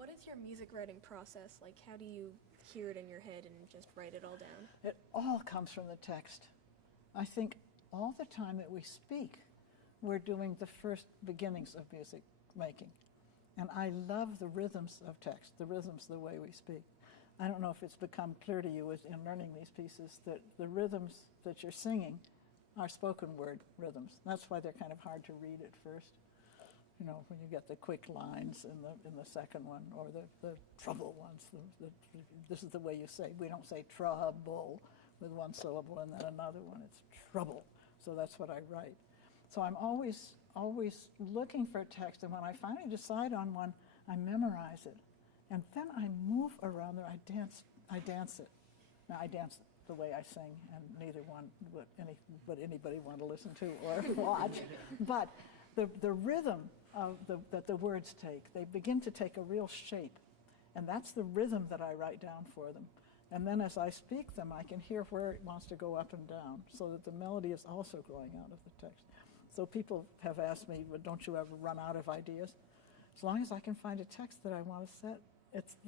What is your music writing process? Like, how do you hear it in your head and just write it all down? It all comes from the text. I think all the time that we speak, we're doing the first beginnings of music making. And I love the rhythms of text, the rhythms the way we speak. I don't know if it's become clear to you in learning these pieces that the rhythms that you're singing are spoken word rhythms. That's why they're kind of hard to read at first. You know, when you get the quick lines in the second one, or the trouble ones. This is the way you say. We don't say trouble with one syllable and then another one. It's trouble. So that's what I write. So I'm always looking for a text, and when I finally decide on one, I memorize it. And then I move around there, I dance it. Now I dance the way I sing, and neither one would anybody want to listen to or watch. But the rhythm that the words take, they begin to take a real shape. And that's the rhythm that I write down for them. And then as I speak them, I can hear where it wants to go up and down, so that the melody is also growing out of the text. So people have asked me, well, don't you ever run out of ideas? As long as I can find a text that I want to set,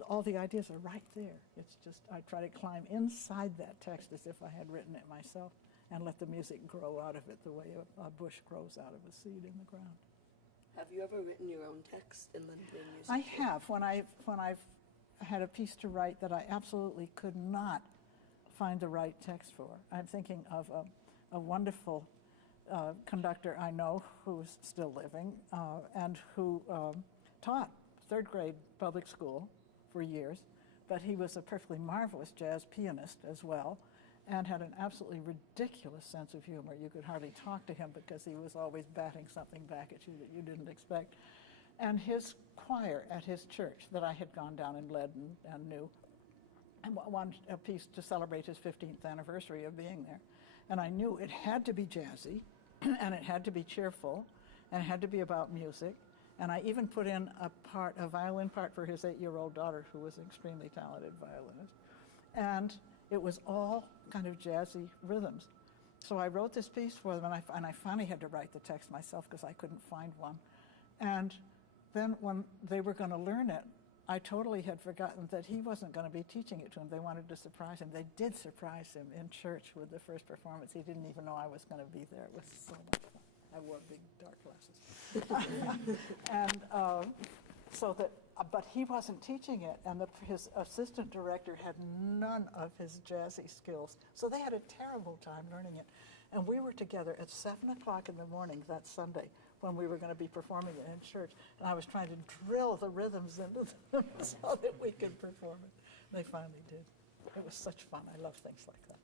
all the ideas are right there. It's just, I try to climb inside that text as if I had written it myself and let the music grow out of it the way a bush grows out of a seed in the ground. Have you ever written your own text and then played music? I have. When I've had a piece to write that I absolutely could not find the right text for. I'm thinking of a wonderful conductor I know who's still living and who taught third grade public school for years, but he was a perfectly marvelous jazz pianist as well and had an absolutely ridiculous sense of humor. You could hardly talk to him because he was always batting something back at you that you didn't expect. And his choir at his church that I had gone down and led and knew, and wanted a piece to celebrate his 15th anniversary of being there. And I knew it had to be jazzy, and it had to be cheerful, and it had to be about music. And I even put in a violin part for his 8-year-old daughter, who was an extremely talented violinist. And it was all kind of jazzy rhythms. So I wrote this piece for them, and I finally had to write the text myself because I couldn't find one. And then when they were going to learn it, I totally had forgotten that he wasn't going to be teaching it to them. They wanted to surprise him. They did surprise him in church with the first performance. He didn't even know I was going to be there. It was so much fun. I wore big dark glasses. And but he wasn't teaching it, and his assistant director had none of his jazzy skills. So they had a terrible time learning it. And we were together at 7 o'clock in the morning that Sunday when we were going to be performing it in church. And I was trying to drill the rhythms into them so that we could perform it. And they finally did. It was such fun. I love things like that.